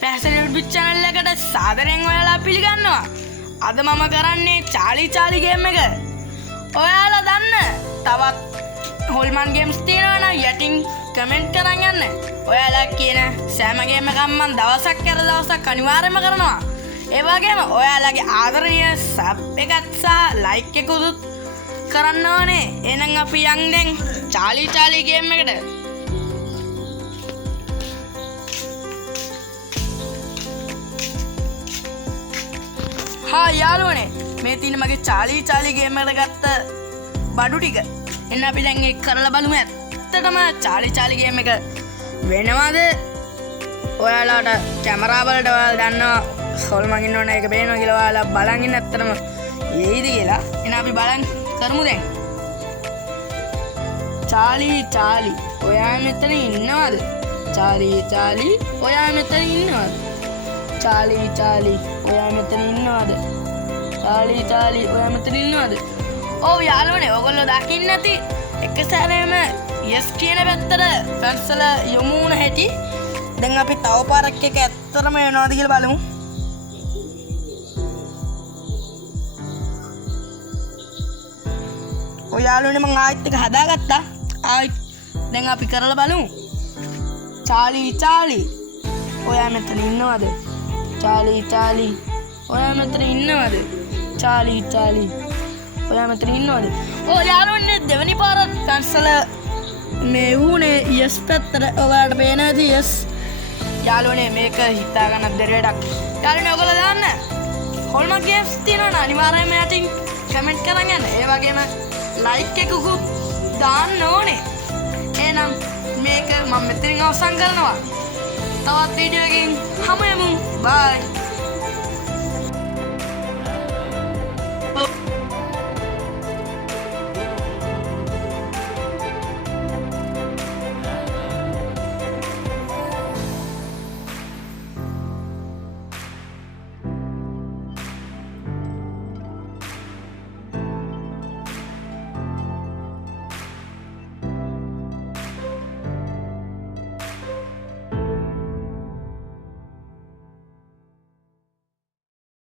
පැහැසල YouTube channel එකට සාදරයෙන් ඔයාලා පිළිගන්නවා. අද මම කරන්නේ චාලි ගේම් එක. ඔයාලා දන්න තවත් හොල්මන් ගේම්ස් තියෙනවා නම් යටින් කමෙන්ට් කරන් යන්න. ඔයාලා කියන සෑම ගේම් එකක්ම මම දවසක් කරලා දවසක් අනිවාර්යයෙන්ම කරනවා. ඒ වගේම ඔයාලගේ ආදරණීය සබ් එකත් සහ ලයික් එකකුත් කරන්න ඕනේ. එහෙනම් අපි යන් දැන් චාලි ගේම් එකට. हाँ යාළුවනේ මේ තියෙන මගේ චාලි ගේම් එකට ගත්ත බඩු ටික එන්න අපි දැන් ඒක කරලා බලමු. ඇත්තටම චාලි ගේම් එක වෙනවද? ඔයාලාට කැමරා වලට ඔයාලා දන්නවා හොල්මන් ඉන්නවනේ ඒක පේනවා කියලා ඔයාලා බලන් ඉන්න ඇත්තටම ඒයිද කියලා. එන්න අපි බලන් කරමු දැන්. චාලි ඔයා මෙතන ඉන්නවද? චාලි ඔයා මෙතන ඉන්නවද? චාලි ඔයා මෙතන ඉන්නවද? චාලි ඔයා මෙතන ඉන්නවද? ඔව් යාළුවනේ ඔයගොල්ලෝ දකින්න ඇති එක සැරේම yes කියන පැත්තට පැන්සල යොමු වුණ හැටි. දැන් අපි තව පාරක් එක ඇත්තටම වෙනවද කියලා බලමු. ඔය යාළුවනේ මම ආයෙත් එක හදාගත්තා. ආයෙත් දැන් අපි කරලා බලමු. චාලි ඔයා මෙතන ඉන්නවද? චාලි ඔයා මෙතන ඉන්නවද? චාලි ඔයා මෙතන ඉන්නවද? ඔය යාළුවනේ දෙවනි පාරත් පැන්සල මේ වුණේ yes පැත්තට ඔයාලට පේන ඇති yes. යාළුවනේ මේක හිතා ගන්න බැරි වැඩක්. යාළුවනේ ඔයගොල්ලෝ දාන්න හොල්මන් ගේම්ස් තියෙනවා අනිවාර්යයෙන්ම යටින් කමෙන්ට් කරන් යන්න. ඒ වගේම ලයික් එකකුත් දාන්න ඕනේ. එහෙනම් මේක මම මෙතනින් අවසන් කරනවා. තවත් වීඩියෝ එකකින් හමු යමු. බයි.